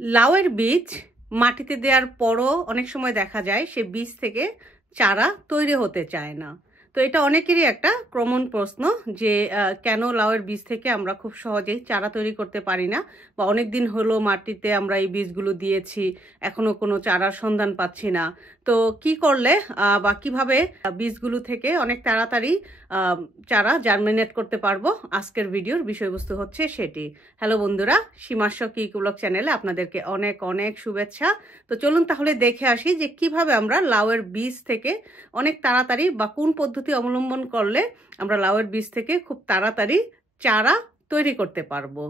লাউয়ের বীজ মাটিতে দেওয়ার পরও অনেক সময় দেখা যায় সে বীজ থেকে চারা তৈরি হতে চায় না। তো এটা অনেকেরই একটা কমন প্রশ্ন যে কেন লাউয়ের বীজ থেকে আমরা খুব সহজেই চারা তৈরি করতে পারি না, বা অনেক দিন হলো মাটিতে আমরা এই বীজগুলো দিয়েছি, এখনো কোনো চারার সন্ধান পাচ্ছি না। তো কি করলে বা কিভাবে বীজগুলো থেকে অনেক তাড়াতাড়ি চারা জার্মিনেট করতে পারবো, আজকের ভিডিওর বিষয়বস্তু হচ্ছে সেটি। হ্যালো বন্ধুরা, সীমাস্য কি ব্লগ চ্যানেলে আপনাদেরকে অনেক অনেক শুভেচ্ছা। তো চলুন তাহলে দেখে আসি যে কিভাবে আমরা লাউয়ের বীজ থেকে অনেক তাড়াতাড়ি বা কোন পদ্ধতি অবলম্বন করলে আমরা লাউয়ের বীজ থেকে খুব তাড়াতাড়ি চারা তৈরি করতে পারবো।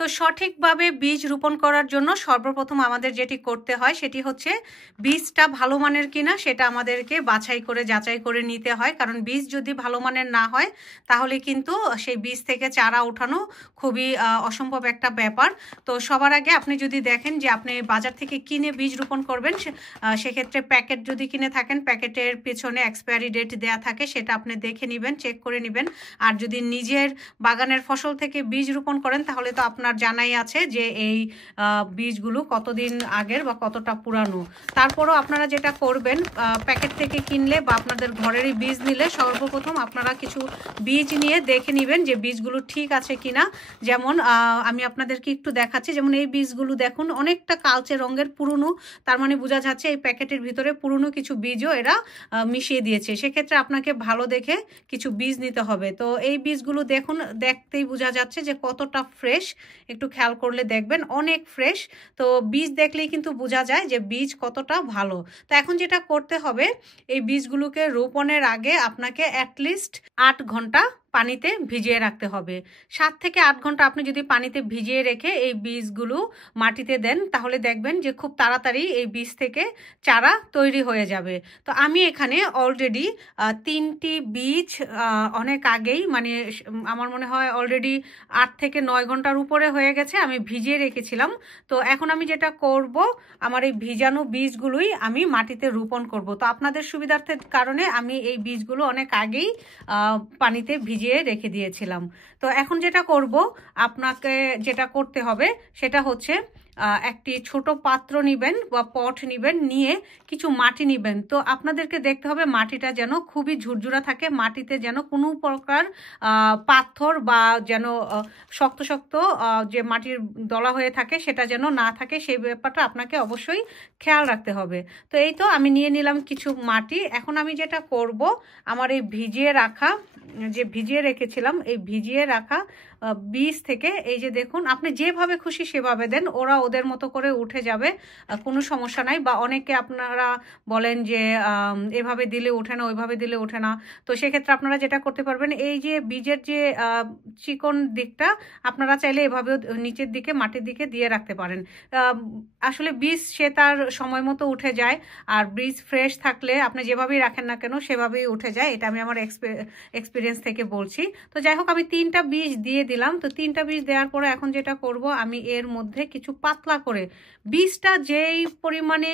তো সঠিকভাবে বীজ রোপণ করার জন্য সর্বপ্রথম আমাদের যেটি করতে হয় সেটি হচ্ছে বীজটা ভালো মানের কিনা সেটা আমাদেরকে বাছাই করে যাচাই করে নিতে হয়। কারণ বীজ যদি ভালো মানের না হয় তাহলে কিন্তু সেই বীজ থেকে চারা ওঠানো খুবই অসম্ভব একটা ব্যাপার। তো সবার আগে আপনি যদি দেখেন যে আপনি বাজার থেকে কিনে বীজ রোপণ করবেন, সেক্ষেত্রে প্যাকেট যদি কিনে থাকেন প্যাকেটের পেছনে এক্সপায়ারি ডেট দেয়া থাকে, সেটা আপনি দেখে নেবেন, চেক করে নেবেন। আর যদি নিজের বাগানের ফসল থেকে বীজ রোপণ করেন তাহলে তো আপনার জানাই আছে যে এই বীজগুলো কতদিন আগের বা কতটা পুরানো। তারপরও আপনারা যেটা করবেন, প্যাকেট থেকে কিনলে বা আপনাদের ঘরেরই বীজ নিলে সর্বপ্রথম আপনারা কিছু বীজ নিয়ে দেখে নেবেন যে বীজগুলো ঠিক আছে কিনা। যেমন আমি আপনাদেরকে একটু দেখাচ্ছি, যেমন এই বীজগুলো দেখুন অনেকটা কালচে রঙের পুরনো, তার মানে বোঝা যাচ্ছে এই প্যাকেটের ভিতরে পুরনো কিছু বীজও এরা মিশিয়ে দিয়েছে। সেক্ষেত্রে আপনাকে ভালো দেখে কিছু বীজ নিতে হবে। তো এই বীজগুলো দেখুন, দেখতেই বোঝা যাচ্ছে যে কতটা ফ্রেশ, একটু খেয়াল করলে দেখবেন অনেক ফ্রেশ। তো বীজ দেখলেই কিন্তু বোঝা যায় যে বীজ কতটা ভালো। তো এখন যেটা করতে হবে, এই বীজগুলোকে রোপণের আগে আপনাকে অ্যাটলিস্ট 8 ঘন্টা পানিতে ভিজিয়ে রাখতে হবে। 7 থেকে 8 ঘন্টা আপনি যদি পানিতে ভিজিয়ে রেখে এই বীজগুলো মাটিতে দেন তাহলে দেখবেন যে খুব তাড়াতাড়ি এই বীজ থেকে চারা তৈরি হয়ে যাবে। তো আমি এখানে অলরেডি 3টি বীজ অনেক আগেই, মানে আমার মনে হয় অলরেডি 8 থেকে 9 ঘন্টার উপরে হয়ে গেছে, আমি ভিজিয়ে রেখেছিলাম। তো এখন আমি যেটা করব, আমার এই ভিজানো বীজগুলোই আমি মাটিতে রোপণ করব। তো আপনাদের সুবিধার্থের কারণে আমি এই বীজগুলো অনেক আগেই পানিতে ভিজিয়ে রেখে দিয়েছিলাম। তো এখন যেটা করব, আপনাকে যেটা করতে হবে সেটা হচ্ছে একটি ছোট পাত্র নেবেন বা পট নেবেন, নিয়ে কিছু মাটি নেবেন। তো আপনাদেরকে দেখতে হবে মাটিটা যেন খুবই ঝুরঝুরা থাকে, মাটিতে যেন কোনো প্রকার পাথর বা যেন শক্ত শক্ত যে মাটির দলা হয়ে থাকে সেটা যেন না থাকে, সেই ব্যাপারটা আপনাকে অবশ্যই খেয়াল রাখতে হবে। তো এই তো আমি নিয়ে নিলাম কিছু মাটি। এখন আমি যেটা করব, আমার এই ভিজিয়ে রেখেছিলাম এই ভিজিয়ে রাখা বীজ থেকে, এই যে দেখুন, আপনি যেভাবে খুশি সেভাবে দেন, ওরা ওদের মতো করে উঠে যাবে, কোনো সমস্যা নাই। বা অনেকে আপনারা বলেন যে এভাবে দিলে ওঠে না, ওইভাবে দিলে ওঠে না। তো সেক্ষেত্রে আপনারা যেটা করতে পারবেন, এই যে বীজের যে চিকন দিকটা আপনারা চাইলে এভাবেও নিচের দিকে মাটির দিকে দিয়ে রাখতে পারেন। আসলে বীজ সে তার সময় মতো উঠে যায়, আর বীজ ফ্রেশ থাকলে আপনি যেভাবেই রাখেন না কেন সেভাবেই উঠে যায়, এটা আমি আমার এক্সপিরিয়েন্স থেকে বলছি। তো যাই হোক, আমি 3টা বীজ দিয়ে দিলাম। তো 3টা বীজ দেওয়ার পরে এখন যেটা করব, আমি এর মধ্যে কিছু পাতলা করে বীজটা যেই পরিমাণে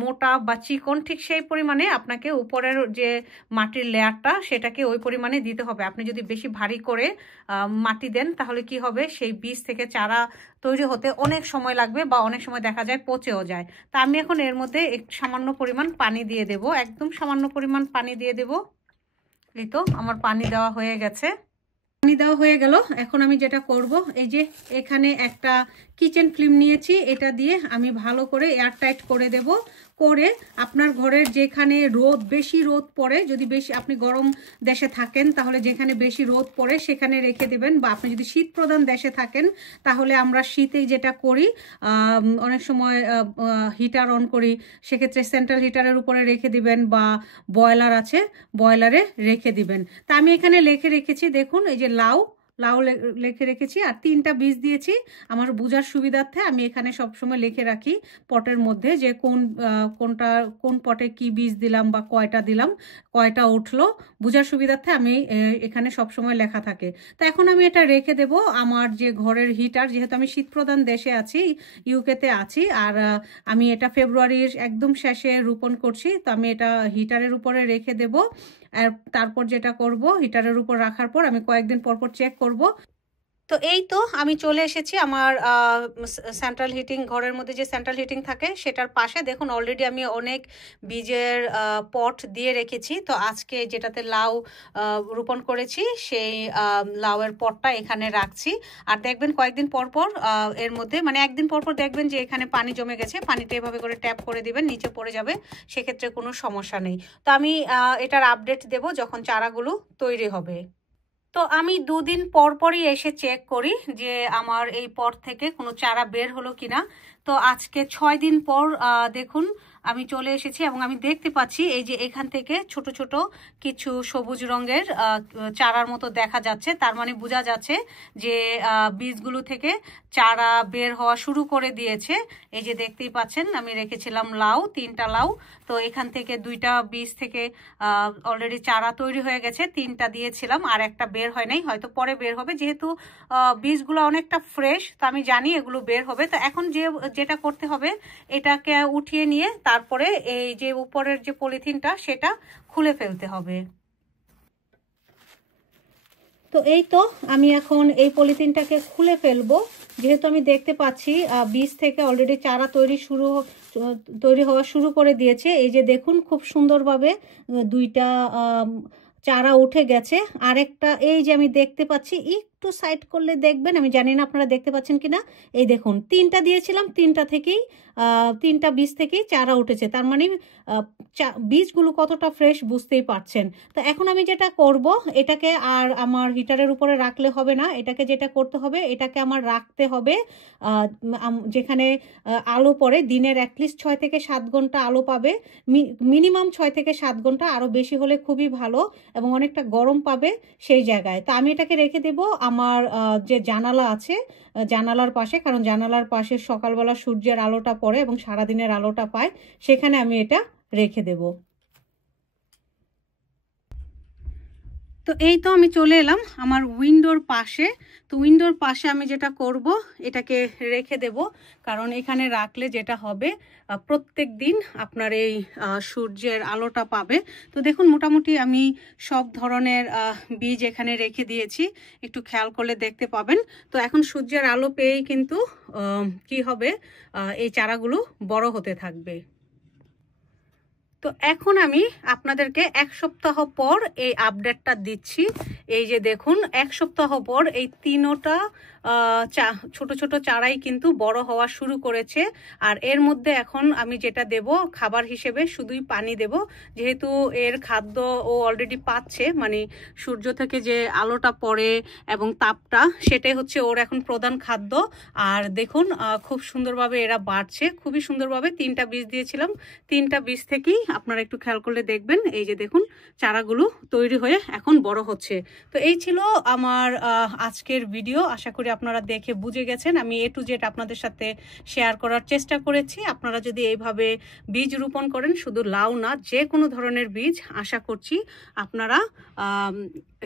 মোটা বা চিকন, ঠিক সেই পরিমাণে আপনাকে উপরের যে মাটির লেয়ারটা সেটাকে ওই পরিমাণে দিতে হবে। আপনি যদি বেশি ভারী করে মাটি দেন তাহলে কি হবে, সেই বীজ থেকে চারা তৈরি হতে অনেক সময় লাগবে বা অনেক সময় দেখা যায় পচেও যায়। তা আমি এখন এর মধ্যে একটু সামান্য পরিমাণ পানি দিয়ে দেব, একদম সামান্য পরিমাণ পানি দিয়ে দেব। এই তো আমার পানি দেওয়া হয়ে গেছে। পানি দেওয়া হয়ে গেল। এখন আমি যেটা করব, এই যে এখানে একটা কিচেন ফিল্ম নিয়েছি, এটা দিয়ে আমি ভালো করে এয়ারটাইট করে দেব। করে আপনার ঘরের যেখানে বেশি রোদ পড়ে, যদি বেশি আপনি গরম দেশে থাকেন তাহলে যেখানে বেশি রোদ পড়ে সেখানে রেখে দেবেন। বা আপনি যদি শীত প্রধান দেশে থাকেন তাহলে আমরা শীতে যেটা করি, অনেক সময় হিটার অন করি, সেক্ষেত্রে সেন্ট্রাল হিটারের উপরে রেখে দিবেন, বা বয়লার আছে বয়লারে রেখে দিবেন। তা আমি এখানে লিখে রেখেছি, দেখুন এই যে লাউ লিখে রেখেছি, আর 3টা বীজ দিয়েছি। আমার বোঝার সুবিধার্থে আমি এখানে সবসময় লিখে রাখি পটের মধ্যে যে কোন পটে কি বীজ দিলাম বা কয়টা দিলাম, কয়টা উঠলো, বোঝার সুবিধার্থে আমি এখানে সবসময় লেখা থাকে। তো এখন আমি এটা রেখে দেব আমার যে ঘরের হিটার, যেহেতু আমি শীতপ্রধান দেশে আছি, ইউকেতে আছি, আর আমি এটা ফেব্রুয়ারির একদম শেষে রোপণ করছি, তো আমি এটা হিটারের উপরে রেখে দেব। আর তারপর যেটা করব, হিটারের উপর রাখার পর আমি কয়েকদিন পর পর চেক করব তো এই তো আমি চলে এসেছি আমার সেন্ট্রাল হিটিং, ঘরের মধ্যে যে সেন্ট্রাল হিটিং থাকে সেটার পাশে। দেখুন অলরেডি আমি অনেক বীজের পট দিয়ে রেখেছি। তো আজকে যেটাতে লাউ রোপণ করেছি সেই লাউয়ের পটটা এখানে রাখছি। আর দেখবেন কয়েকদিন পর পর এর মধ্যে মানে একদিন পর পর দেখবেন যে এখানে পানি জমে গেছে, পানিটা এভাবে করে ট্যাপ করে দিবেন, নিচে পড়ে যাবে, সেক্ষেত্রে কোনো সমস্যা নেই। তো আমি এটার আপডেট দেব যখন চারাগুলো তৈরি হবে। তো আমি 2 দিন পর পরই এসে চেক করি যে আমার এই পট থেকে কোনো চারা বের হলো কিনা। তো আজকে 6 দিন পর দেখুন আমি চলে এসেছি এবং আমি দেখতে পাচ্ছি এই যে এখান থেকে ছোট ছোট কিছু সবুজ রঙের চারার মতো দেখা যাচ্ছে। তার মানে বোঝা যাচ্ছে যে বীজগুলো থেকে চারা বের হওয়া শুরু করে দিয়েছে। এই যে দেখতেই পাচ্ছেন আমি রেখেছিলাম লাউ, 3টা লাউ। তো এখান থেকে 2টা বীজ থেকে অলরেডি চারা তৈরি হয়ে গেছে, 3টা দিয়েছিলাম, আর একটা বের হয় নাই, হয়তো পরে বের হবে। যেহেতু বীজগুলো অনেকটা ফ্রেশ, তো আমি জানি এগুলো বের হবে। তো এখন যেটা করতে হবে, এটাকে উঠিয়ে নিয়ে তারপরে এই যে উপরের যে পলিথিনটা সেটা খুলে ফেলতে হবে। তো এই তো আমি এখন এই পলিথিনটাকে খুলে ফেলবো। যেহেতু আমি দেখতে পাচ্ছি বীজ থেকে অলরেডি চারা তৈরি হওয়া শুরু করে দিয়েছে। এই যে দেখুন খুব সুন্দরভাবে 2টা চারা উঠে গেছে। আরেকটা এই যে আমি দেখতে পাচ্ছি, একটু সাইড করলে দেখবেন, আমি জানি না আপনারা দেখতে পাচ্ছেন কিনা, এই দেখুন 3টা দিয়েছিলাম, 3টা বীজ থেকেই চারা উঠেছে। তার মানে বীজগুলো কতটা ফ্রেশ বুঝতেই পারছেন। তো এখন আমি যেটা করব, এটাকে আর আমার হিটারের উপরে রাখলে হবে না, এটাকে যেটা করতে হবে, এটাকে আমার রাখতে হবে যেখানে আলো পড়ে। দিনের অ্যাটলিস্ট 6 থেকে 7 ঘন্টা আলো পাবে, মিনিমাম 6 থেকে 7 ঘন্টা, আরও বেশি হলে খুবই ভালো, এবং অনেকটা গরম পাবে সেই জায়গায়। তো আমি এটাকে রেখে দেব আমার যে জানালা আছে জানালার পাশে, কারণ জানালার পাশে সকালবেলা সূর্যের আলোটা পড়ে এবং সারাদিনের আলোটা পায়, সেখানে আমি এটা রেখে দেব। তো এই তো আমি চলে এলাম আমার উইন্ডোর পাশে। তো উইন্ডোর পাশে আমি যেটা করব, এটাকে রেখে দেব, কারণ এখানে রাখলে যেটা হবে প্রত্যেক দিন আপনার এই সূর্যের আলোটা পাবে। তো দেখুন মোটামুটি আমি সব ধরনের বীজ এখানে রেখে দিয়েছি, একটু খেয়াল করলে দেখতে পাবেন। তো এখন সূর্যের আলো পেয়েই কিন্তু কি হবে, এই চারাগুলো বড় হতে থাকবে। তো এখন আমি আপনাদেরকে 1 সপ্তাহ পর এই আপডেটটা দিচ্ছি। এই যে দেখুন 1 সপ্তাহ পর এই 3টা ছোট ছোট চারাই কিন্তু বড় হওয়া শুরু করেছে। আর এর মধ্যে এখন আমি যেটা দেব খাবার হিসেবে, শুধুই পানি দেব, যেহেতু এর খাদ্য ও অলরেডি পাচ্ছে, মানে সূর্য থেকে যে আলোটা পড়ে এবং তাপটা, সেটাই হচ্ছে ওর এখন প্রধান খাদ্য। আর দেখুন খুব সুন্দরভাবে এরা বাড়ছে, খুবই সুন্দরভাবে। 3টা বীজ দিয়েছিলাম, 3টা বীজ থেকেই আপনারা একটু খেয়াল করলে দেখবেন এই যে দেখুন চারাগুলো তৈরি হয়ে এখন বড় হচ্ছে। তো এই ছিল আমার আজকের ভিডিও। আশা করি আপনারা দেখে বুঝে গেছেন। আমি A to Z আপনাদের সাথে শেয়ার করার চেষ্টা করেছি। আপনারা যদি এইভাবে বীজ রোপণ করেন, শুধু লাউ না, যে কোনো ধরনের বীজ, আশা করছি আপনারা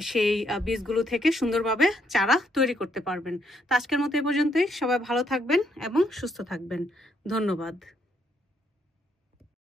সেই বীজগুলো থেকে সুন্দরভাবে চারা তৈরি করতে পারবেন। তো আজকের মতো এই পর্যন্তই। সবাই ভালো থাকবেন এবং সুস্থ থাকবেন। ধন্যবাদ।